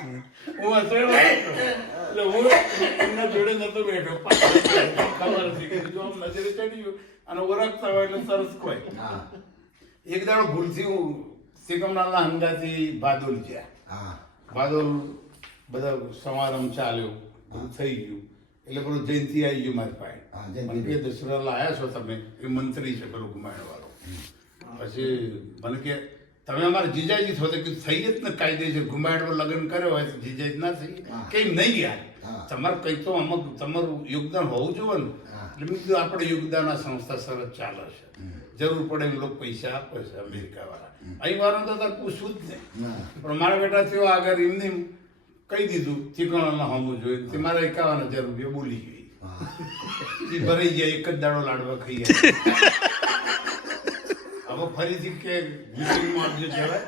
હું હસેડો એટલે હું એમના જોડે નતો બેઠો ખબર હતી કે જો આમ નજરે ચડી ગયું અને ઓળખતા હોય એટલે સરસ કોઈ એક દાડો ભૂલથી હું સિકમનાલના હંગાથી બાદોલ ગયા બાદોલ બધા સમારંભ ચાલ્યો બધું થઈ ગયું એટલે પેલું જયંતિ આવી ગયું મારી પાસે મને કે દશરથલાલ આવ્યા છો તમે એ મંત્રી છે પેલું ગુમાડવાળો પછી મને કે તમે અમારા જીજાજી છો તો કીધું થઈ જ ને કાયદેસર ગુમાડવા લગ્ન કર્યો હોય તો જીજાજી ના થઈ કઈ નહીં યાર તમારે કંઈક તો અમુક તમારું યોગદાન હોવું જોઈએ ને એટલે મેં કીધું આપણે યોગદાન આ સંસ્થા સરસ ચાલે છે જરૂર પડે એમ લોકો પૈસા આપે છે અમેરિકાવાળા અહીં વાળા તો તાર પૂછવું જ નહીં પણ મારા બેટા થયો આગળ એમને કહી દીધું ચીકણામાં હોવું જોઈએ તે મારા 51,000 રૂપિયા બોલી ગઈ એ ભરાઈ જાય એક જ દાડો લાડવા ખાઈ હવે ફરીથી કે મીટિંગમાં આપજો જવાય